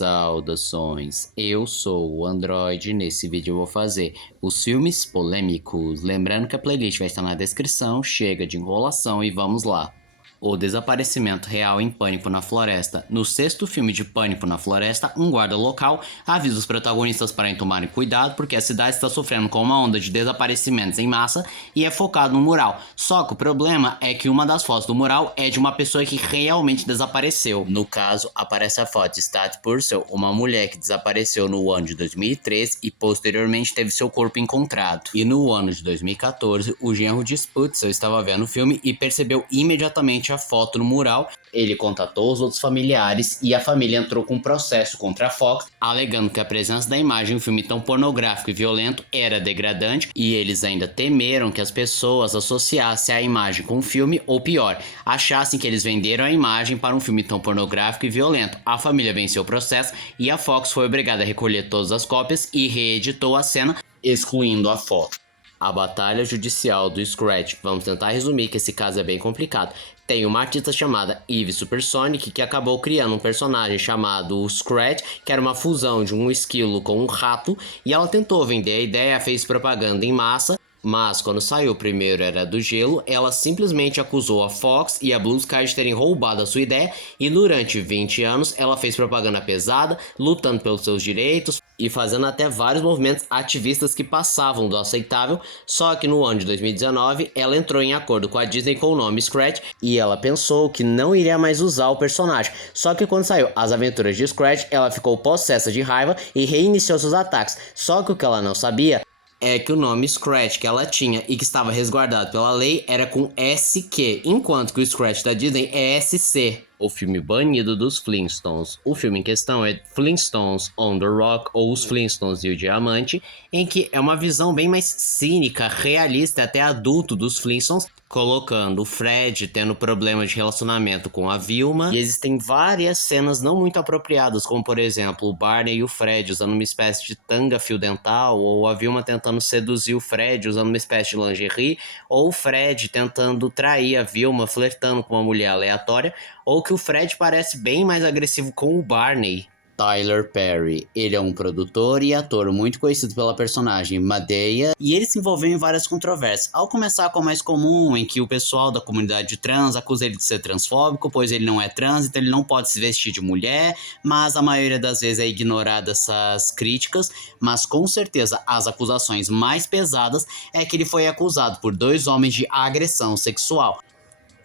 Saudações, eu sou o Android e nesse vídeo eu vou fazer os filmes polêmicos. Lembrando que a playlist vai estar na descrição, chega de enrolação e vamos lá. O desaparecimento real em Pânico na Floresta. No sexto filme de Pânico na Floresta, um guarda local avisa os protagonistas para tomarem cuidado porque a cidade está sofrendo com uma onda de desaparecimentos em massa e é focado no mural. Só que o problema é que uma das fotos do mural é de uma pessoa que realmente desapareceu. No caso, aparece a foto de Stat Purcell, uma mulher que desapareceu no ano de 2013 e posteriormente teve seu corpo encontrado. E no ano de 2014, o genro de Sputzel estava vendo o filme e percebeu imediatamente a foto no mural. Ele contatou os outros familiares e a família entrou com um processo contra a Fox, alegando que a presença da imagem em um filme tão pornográfico e violento era degradante, e eles ainda temeram que as pessoas associassem a imagem com o filme, ou pior, achassem que eles venderam a imagem para um filme tão pornográfico e violento. A família venceu o processo e a Fox foi obrigada a recolher todas as cópias e reeditou a cena, excluindo a foto. A batalha judicial do Scratch. Vamos tentar resumir que esse caso é bem complicado. Tem uma artista chamada Eve Supersonic que acabou criando um personagem chamado Scratch, que era uma fusão de um esquilo com um rato, e ela tentou vender a ideia, fez propaganda em massa, mas quando saiu o primeiro Era do Gelo, ela simplesmente acusou a Fox e a Blue Sky de terem roubado a sua ideia, e durante 20 anos ela fez propaganda pesada, lutando pelos seus direitos e fazendo até vários movimentos ativistas que passavam do aceitável. Só que no ano de 2019 ela entrou em acordo com a Disney com o nome Scratch e ela pensou que não iria mais usar o personagem. Só que quando saiu As Aventuras de Scratch, ela ficou possessa de raiva e reiniciou seus ataques. Só que o que ela não sabia é que o nome Scratch que ela tinha e que estava resguardado pela lei era com SQ, enquanto que o Scratch da Disney é SC. O filme banido dos Flintstones. O filme em questão é Flintstones on the Rock, ou Os Flintstones e o Diamante, em que é uma visão bem mais cínica, realista, até adulto dos Flintstones, colocando o Fred tendo problema de relacionamento com a Vilma, e existem várias cenas não muito apropriadas, como por exemplo o Barney e o Fred usando uma espécie de tanga fio dental, ou a Vilma tentando seduzir o Fred usando uma espécie de lingerie, ou o Fred tentando trair a Vilma flertando com uma mulher aleatória, ou que o Fred parece bem mais agressivo com o Barney. Tyler Perry, ele é um produtor e ator muito conhecido pela personagem Madea, e ele se envolveu em várias controvérsias, ao começar com a mais comum, em que o pessoal da comunidade trans acusa ele de ser transfóbico, pois ele não é trans, então ele não pode se vestir de mulher, mas a maioria das vezes é ignorada essas críticas, mas com certeza as acusações mais pesadas é que ele foi acusado por 2 homens de agressão sexual.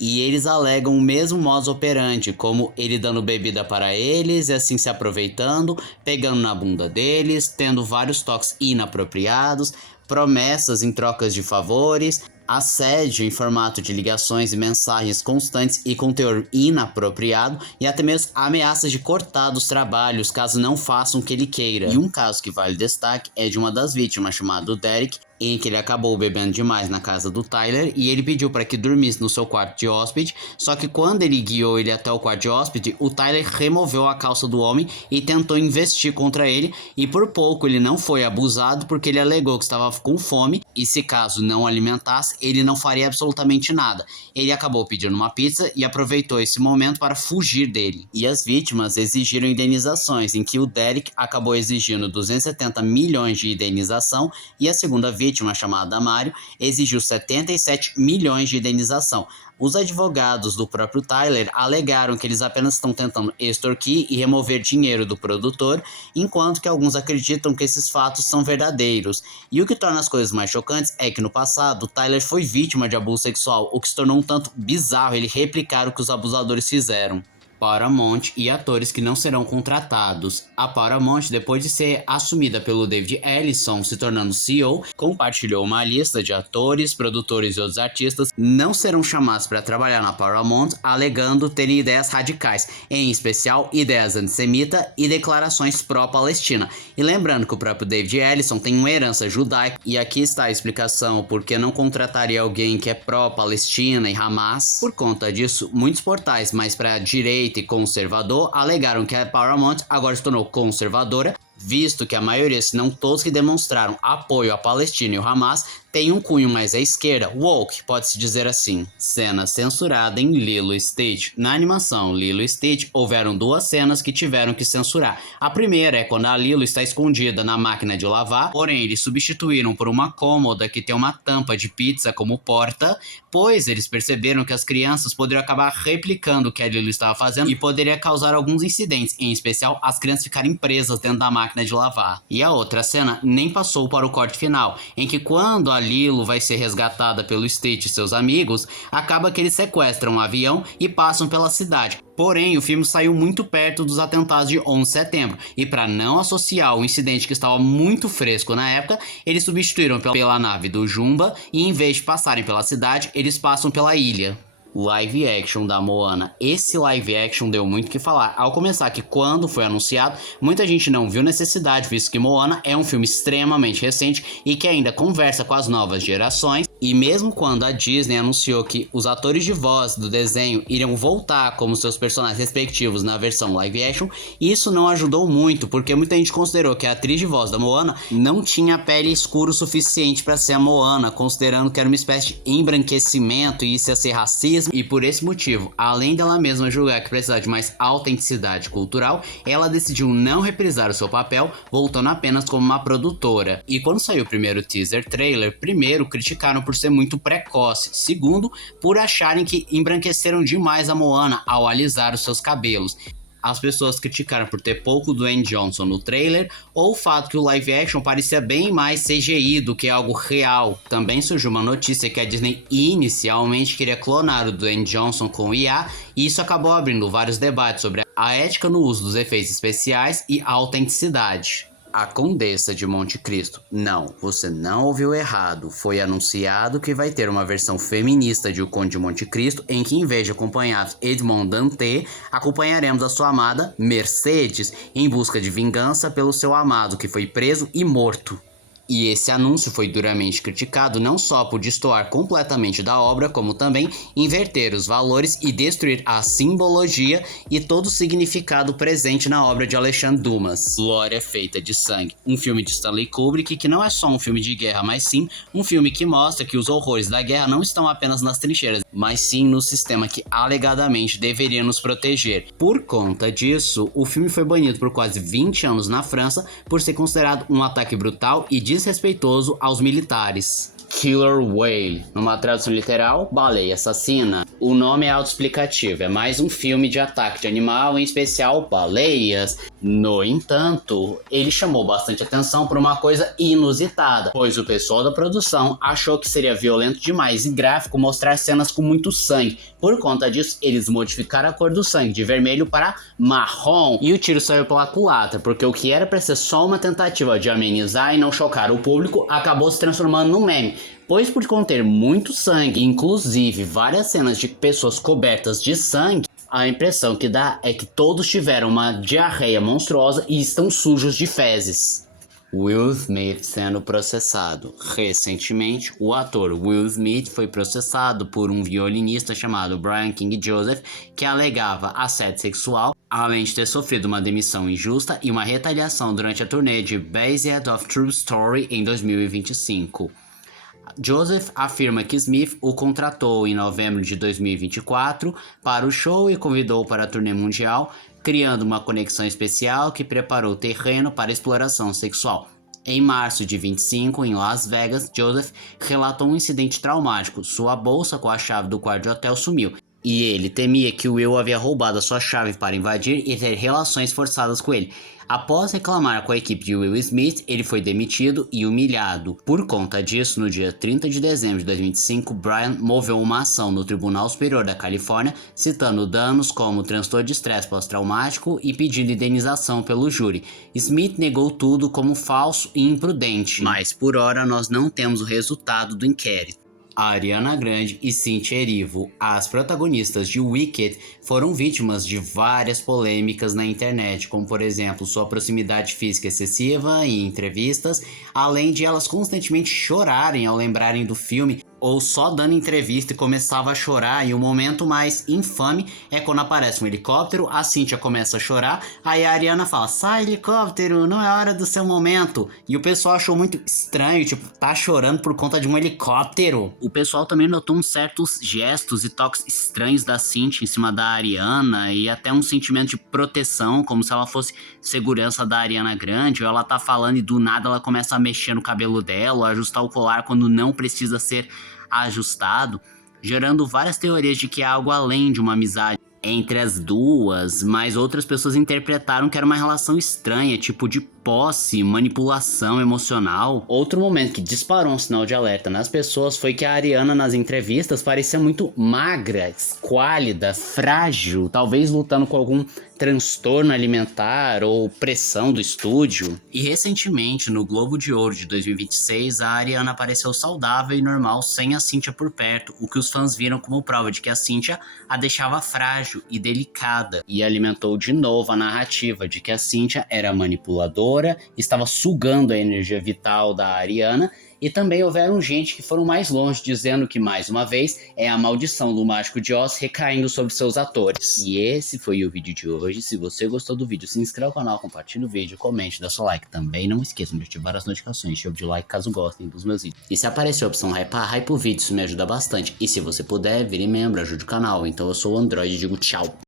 E eles alegam o mesmo modus operandi, como ele dando bebida para eles e assim se aproveitando, pegando na bunda deles, tendo vários toques inapropriados, promessas em trocas de favores, assédio em formato de ligações e mensagens constantes e com teor inapropriado, e até mesmo ameaças de cortar dos trabalhos caso não façam o que ele queira. E um caso que vale destaque é de uma das vítimas, chamado Derek, em que ele acabou bebendo demais na casa do Tyler e ele pediu para que dormisse no seu quarto de hóspede, só que quando ele guiou ele até o quarto de hóspede, o Tyler removeu a calça do homem e tentou investir contra ele, e por pouco ele não foi abusado porque ele alegou que estava com fome e se caso não alimentasse, ele não faria absolutamente nada. Ele acabou pedindo uma pizza e aproveitou esse momento para fugir dele. E as vítimas exigiram indenizações, em que o Derek acabou exigindo 270 milhões de indenização e a segunda vítima, chamada Mário, exigiu 77 milhões de indenização. Os advogados do próprio Tyler alegaram que eles apenas estão tentando extorquir e remover dinheiro do produtor, enquanto que alguns acreditam que esses fatos são verdadeiros. E o que torna as coisas mais chocantes é que no passado, Tyler foi vítima de abuso sexual, o que se tornou um tanto bizarro ele replicar o que os abusadores fizeram. Paramount e atores que não serão contratados. A Paramount, depois de ser assumida pelo David Ellison, se tornando CEO, compartilhou uma lista de atores, produtores e outros artistas não serão chamados para trabalhar na Paramount, alegando terem ideias radicais, em especial ideias antissemitas e declarações pró-Palestina. E lembrando que o próprio David Ellison tem uma herança judaica, e aqui está a explicação por que não contrataria alguém que é pró-Palestina e Hamas. Por conta disso, muitos portais mais para a direita e conservador alegaram que a Paramount agora se tornou conservadora, visto que a maioria, se não todos que demonstraram apoio à Palestina e ao Hamas, tem um cunho mais à esquerda, woke, pode-se dizer assim. Cena censurada em Lilo e Stitch. Na animação Lilo e Stitch, houveram duas cenas que tiveram que censurar. A primeira é quando a Lilo está escondida na máquina de lavar, porém eles substituíram por uma cômoda que tem uma tampa de pizza como porta, pois eles perceberam que as crianças poderiam acabar replicando o que a Lilo estava fazendo e poderia causar alguns incidentes, em especial as crianças ficarem presas dentro da máquina de lavar. E a outra cena nem passou para o corte final, em que quando a Lilo vai ser resgatada pelo Stitch e seus amigos, acaba que eles sequestram um avião e passam pela cidade. Porém, o filme saiu muito perto dos atentados de 11 de setembro, e para não associar o incidente que estava muito fresco na época, eles substituíram pela nave do Jumba e em vez de passarem pela cidade, eles passam pela ilha. Live action da Moana. Esse live action deu muito o que falar. Ao começar que quando foi anunciado, muita gente não viu necessidade, visto que Moana é um filme extremamente recente e que ainda conversa com as novas gerações. E mesmo quando a Disney anunciou que os atores de voz do desenho iriam voltar como seus personagens respectivos na versão live action, isso não ajudou muito, porque muita gente considerou que a atriz de voz da Moana não tinha pele escura o suficiente para ser a Moana, considerando que era uma espécie de embranquecimento e isso ia ser racismo. E por esse motivo, além dela mesma julgar que precisava de mais autenticidade cultural, ela decidiu não reprisar o seu papel, voltando apenas como uma produtora. E quando saiu o primeiro teaser trailer, primeiro criticaram por ser muito precoce, segundo, por acharem que embranqueceram demais a Moana ao alisar os seus cabelos. As pessoas criticaram por ter pouco Dwayne Johnson no trailer, ou o fato que o live action parecia bem mais CGI do que algo real. Também surgiu uma notícia que a Disney inicialmente queria clonar o Dwayne Johnson com IA, e isso acabou abrindo vários debates sobre a ética no uso dos efeitos especiais e a autenticidade. A Condessa de Monte Cristo. Não, você não ouviu errado. Foi anunciado que vai ter uma versão feminista de O Conde de Monte Cristo, em que em vez de acompanhados Edmond Dantès, acompanharemos a sua amada Mercedes em busca de vingança pelo seu amado, que foi preso e morto. E esse anúncio foi duramente criticado não só por destoar completamente da obra, como também inverter os valores e destruir a simbologia e todo o significado presente na obra de Alexandre Dumas. Glória Feita de Sangue, um filme de Stanley Kubrick que não é só um filme de guerra, mas sim um filme que mostra que os horrores da guerra não estão apenas nas trincheiras, mas sim no sistema que alegadamente deveria nos proteger. Por conta disso, o filme foi banido por quase 20 anos na França por ser considerado um ataque brutal e desrespeitoso aos militares. Killer Whale, numa tradução literal, baleia assassina. O nome é autoexplicativo, é mais um filme de ataque de animal, em especial baleias. No entanto, ele chamou bastante atenção por uma coisa inusitada, pois o pessoal da produção achou que seria violento demais e gráfico mostrar cenas com muito sangue. Por conta disso, eles modificaram a cor do sangue de vermelho para marrom, e o tiro saiu pela culatra, porque o que era para ser só uma tentativa de amenizar e não chocar o público acabou se transformando num meme. Pois por conter muito sangue, inclusive várias cenas de pessoas cobertas de sangue, a impressão que dá é que todos tiveram uma diarreia monstruosa e estão sujos de fezes. Will Smith sendo processado. Recentemente, o ator Will Smith foi processado por um violinista chamado Brian King Joseph, que alegava assédio sexual, além de ter sofrido uma demissão injusta e uma retaliação durante a turnê de Based of True Story em 2025. Joseph afirma que Smith o contratou em novembro de 2024 para o show e convidou para a turnê mundial, criando uma conexão especial que preparou o terreno para exploração sexual. Em março de 25, em Las Vegas, Joseph relatou um incidente traumático. Sua bolsa com a chave do quarto de hotel sumiu, e ele temia que Will havia roubado a sua chave para invadir e ter relações forçadas com ele. Após reclamar com a equipe de Will Smith, ele foi demitido e humilhado. Por conta disso, no dia 30 de dezembro de 2025, Brian moveu uma ação no Tribunal Superior da Califórnia, citando danos como transtorno de estresse pós-traumático e pedindo indenização pelo júri. Smith negou tudo como falso e imprudente, mas por hora nós não temos o resultado do inquérito. Ariana Grande e Cynthia Erivo, as protagonistas de Wicked, foram vítimas de várias polêmicas na internet, como por exemplo sua proximidade física excessiva em entrevistas, além de elas constantemente chorarem ao lembrarem do filme, ou só dando entrevista e começava a chorar. E o momento mais infame é quando aparece um helicóptero, a Cynthia começa a chorar, aí a Ariana fala: sai helicóptero, não é hora do seu momento. E o pessoal achou muito estranho, tipo, tá chorando por conta de um helicóptero. O pessoal também notou uns certos gestos e toques estranhos da Cynthia em cima da Ariana, e até um sentimento de proteção, como se ela fosse segurança da Ariana Grande, ou ela tá falando e do nada ela começa a mexer no cabelo dela, ou ajustar o colar quando não precisa ser ajustado, gerando várias teorias de que há algo além de uma amizade entre as duas, mas outras pessoas interpretaram que era uma relação estranha, tipo de posse, manipulação emocional. Outro momento que disparou um sinal de alerta nas pessoas foi que a Ariana nas entrevistas parecia muito magra, esquálida, frágil, talvez lutando com algum transtorno alimentar ou pressão do estúdio. E recentemente, no Globo de Ouro de 2026, a Ariana apareceu saudável e normal sem a Cynthia por perto, o que os fãs viram como prova de que a Cynthia a deixava frágil e delicada, e alimentou de novo a narrativa de que a Cynthia era manipuladora, estava sugando a energia vital da Ariana. E também houveram gente que foram mais longe, dizendo que, mais uma vez, é a maldição do Mágico de Oz recaindo sobre seus atores. E esse foi o vídeo de hoje. Se você gostou do vídeo, se inscreva no canal, compartilhe o vídeo, comente, dá seu like. Também não esqueçam de ativar as notificações, chave de like caso gostem dos meus vídeos. E se aparecer a opção hypar, hype o vídeo, isso me ajuda bastante. E se você puder, vire membro, ajude o canal. Então eu sou o Android e digo tchau.